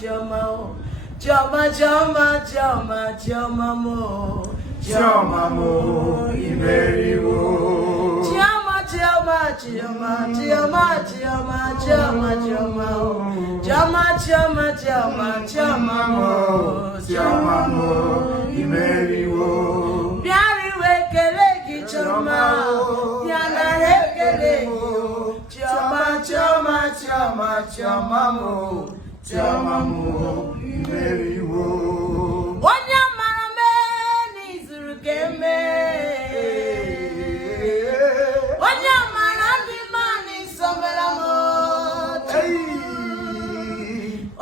Chama, chama, chama, chama, chama, mo. Chama, mo, Imeriwo. Chama, chama, chama, chama, chama, chama, chama, chama, chama, chama, chama, mo. Chama, mo, Imeriwo. Piari wekeleki chama, yana wekeleki. Chama, chama, chama, chama, mo. Chama, mo, Imeriwo. Onya marame ni zurukeme. Onya marame mani somela mo.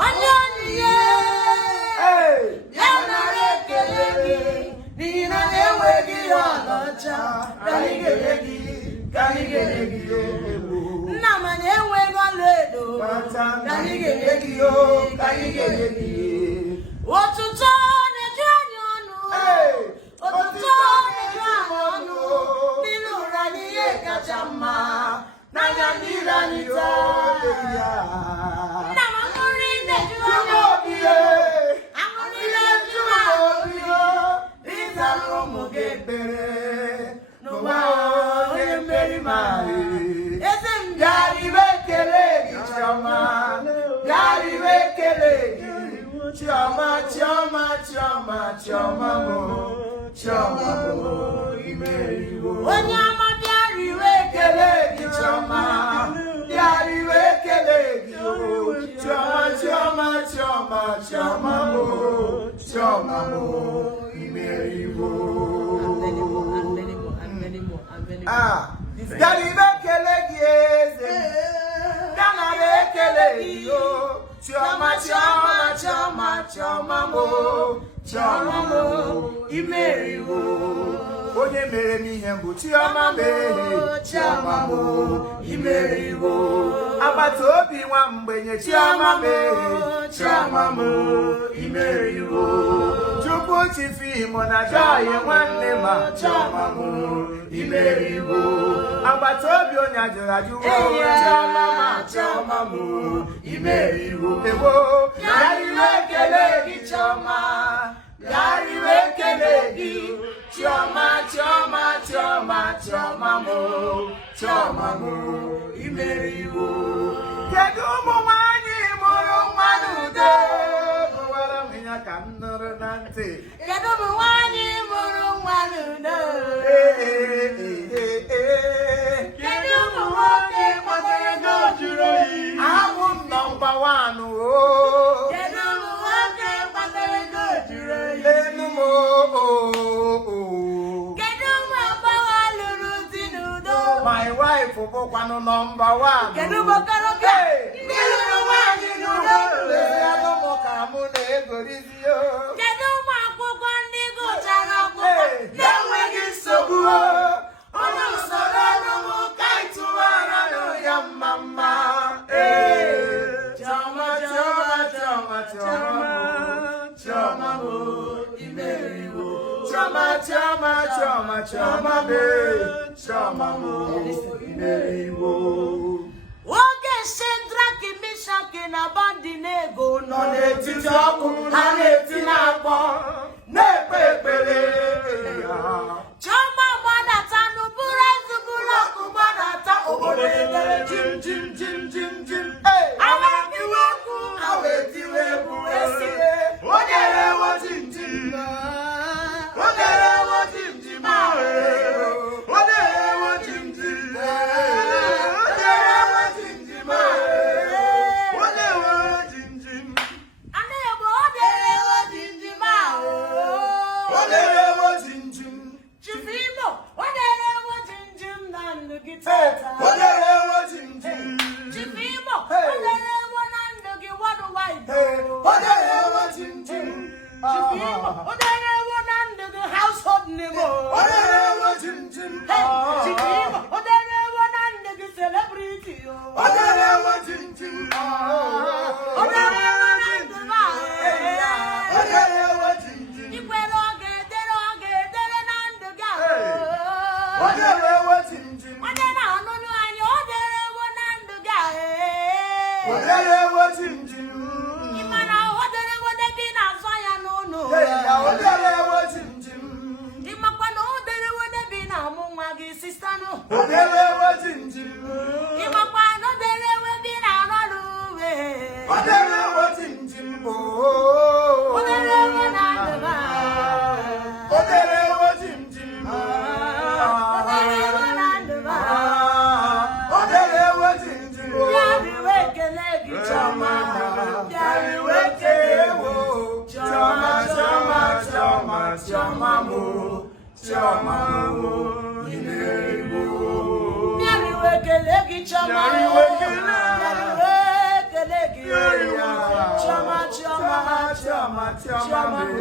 Onya niye. Yana rekelegi. Nina newegi halacha. Kanigelegi. Nama newego ledo. Kanigelegi. Otuto ne janyonu. Otuto ne janyonu. Nilura ni ekachama. Nanya nila nita. Nama muri ne janyonu. Amuri ne janyonu. Iza romo gebere. No wa emberi mai. Ezem yari bekele gichama. Yari bekele. Chama, chama, chama, chama, mo, chama, mo, Imeriwo. Onyama yari bekele gichama. Yari bekele gichama. Chama, chama, chama, mo, chama, mo, Imeriwo. Ah, yari bekele gichama. Yana bekele gichama. Chama, chama, chama, chama, mo, chama, mo, Imeriwo. Onye mere n'ihe mbụ Chioma mere, Chioma mo, Imeriwo. Agbata obi nwa mgbenye Chioma mere, Chioma mo, Imeriwo. Chukwu Chifimo na Joy nwanne ma Chioma mo, Imeriwo. Agbata obi onye ajụrụ ajụ Chioma ma Chioma mo, Imeriwo. Ewo, yari wekele gị Chioma, yari wekele gị Chioma, Chioma, Chioma, Chioma mo, Chioma mo, Imeriwo. Kedu ụmụ nwanyị mụrụ nwa n'udo? Gụwara m ya ka m nụrụ na ntị. Kedu ụmụ nwanyị mụrụ nwa n'udo? Kedu ụmụ nwoke kpọtara ego juru oyi? Ahụ m nọmba 1 o. Kedu ụmụ nwoke kpọtara ego juru oyi? Enu m my wife bụkwanụ nọmba 1. Kedu bokaro ke? Mmiri nwanyị n'udo. Ego m ka mụ na-egorizi yo. Kedu ụmụ akwụkwọ ndị gụchara akwụkwọ na-enweghị nsogbu? Onye usoro ọnụ m ka ịtụwara ya mma mma. Chioma, Chioma, Chioma, Chioma, Chioma mo, Imeriwo. Chioma, Chioma, Chioma, Chioma me, Chioma mo, Imeriwo. Oge Shadrach, Meshach na Abednego nọ n'etiti ọkụ ha na-eti na-akpọ na-ekpe ekpere. Chioma gbadata n'ụbụrụ ezubụrụ ọkụ gbadata obodo edere jim jim jim jim jim. Awa etiwe egwu, awa etiwe egwu esi. O nyere ewo jim jim. O nyere ewo jim jim ahụ. O nyere ewo jim jim. O nyere ewo jim jim ahụ. O nyere ewo jim jim. Ana ebo o nyere ewo jim jim ahụ. O nyere ewo jim jim. Chifimo o nyere ewo jim jim na ndụ gị tata. O nyere ewo jim jim. Chifimo o nyere ewo na ndụ gị worldwide. O nyere ewo jim jim. Chifimo o nyere ewo na ndụ gị household name. O nyere ewo jim jim. Chifimo o nyere ewo na ndụ gị celebrity. O nyere ewo jim jim. O nyere ewo na ndụ gị. O nyere ewo jim jim. Ikwere oge edere na ndụ gị. O nyere ewo jim jim. Onye na-anụnụ anyị o nyere ewo na ndụ gị. O nyere ewo jim jim. Ịmana Choma mo, imeriwo. Nyariwe kelegi choma. Nyariwe kelegi. Choma, choma, choma, choma mo,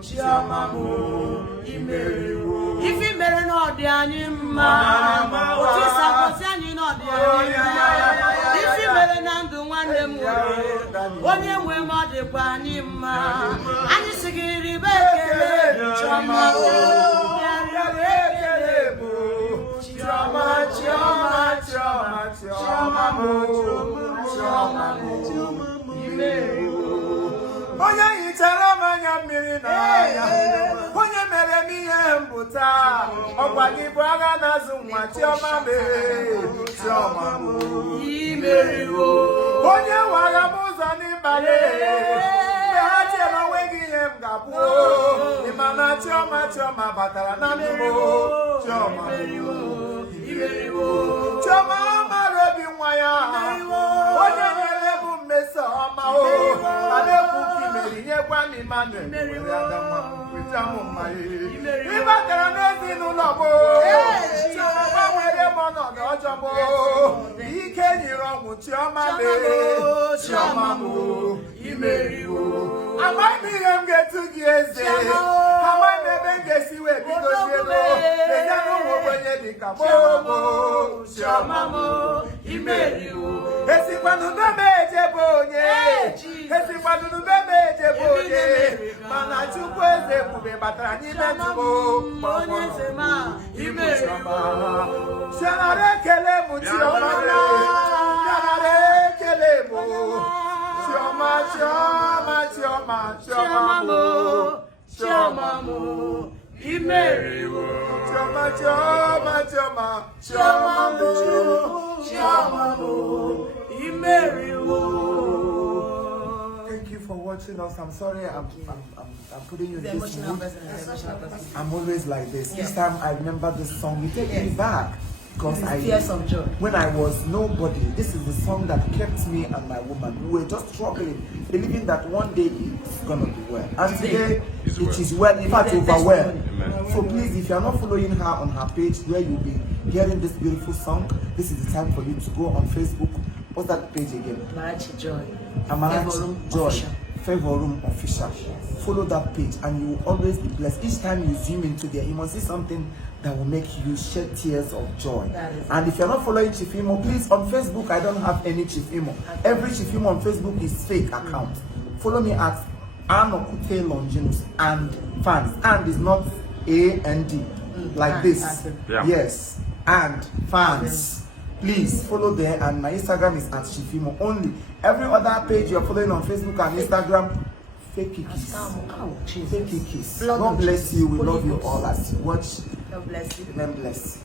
choma mo, imeriwo. Ifi mere no di anyima. Oti sakosi anyi no di anyima. Ifi mere na ndu nwanne m onye nwe m dị kwa anyima. Anyị sigiri bekele choma o. Choma, choma, choma, choma mo, choma mo, imeriwo. Onye hichara manya mmiri n'anya, onye mere m ihe mbụta, ọgwa gị bụ agha n'azụ nwa Chioma mee, Chioma mo, imeriwo. onye wara m ụzọ n'ịbalị, mgbe ha chere onwe gị ihe m ga-abụ, ịma na Chioma Chioma batara na ndụ m, Chioma imeriwo. Chioma mara obi nwa ya, onye nyere m mmeso ọma o, na-ekwu ka imeri nyekwa m Emmanuel, weta m mmanya. Ị batara n'ezinụlọ m, Chioma gbanwere m ọnọdụ ọjọọ m, ike nyere ọnwụ Chioma mee, Chioma m imeriwo. Amaghị m ihe m ga-etu gị eze, amaghị m ebe m ga-esi wee bidozie ego, eze n'ụmụ ogbenye dịka m, Chioma m imeriwo. Esikwanụ n'ebe ejebe onye, esikwanụ n'ebe ejebe onye, mana Chukwu eze ebube batara n'ime ntụbo, onye eze ma imeriwo. Chianara ekele m Chioma, Chianara ekele m Chioma, Chioma, Chioma, Chioma mo, Chioma mo, imeriwo. Chioma, Chioma, Chioma, Chioma mo, Chioma mo, imeriwo. Thank you for watching us. I'm sorry I'm putting you in this mood. I'm always like this. Each time I remember this song, you take me back. Because when I was nobody, this is the song that kept me and my woman. We were just struggling, believing that one day it's gonna be well. And today it is well, in fact over well. So please, if you are not following her on her page where you'll be hearing this beautiful song, this is the time for you to go on Facebook. What's that page again? Amarachi Joy. Amarachi Joy. Favor Room Official. Follow that page and you will always be blessed. Each time you zoom into there, you must see something that will make you shed tears of joy. And if you're not following Chief Imo, please, on Facebook, I don't have any Chief Imo. Every Chief Imo on Facebook is fake account. Follow me at Anokute Longinus and fans. And is not A-N-D, like this. Yes, and fans. Please follow there, and my Instagram is at Chief Imo only. Every other page you're following on Facebook and Instagram, fake kikis. Fake kikis. God bless you. We love you all as you watch. God bless you. Amen. Bless.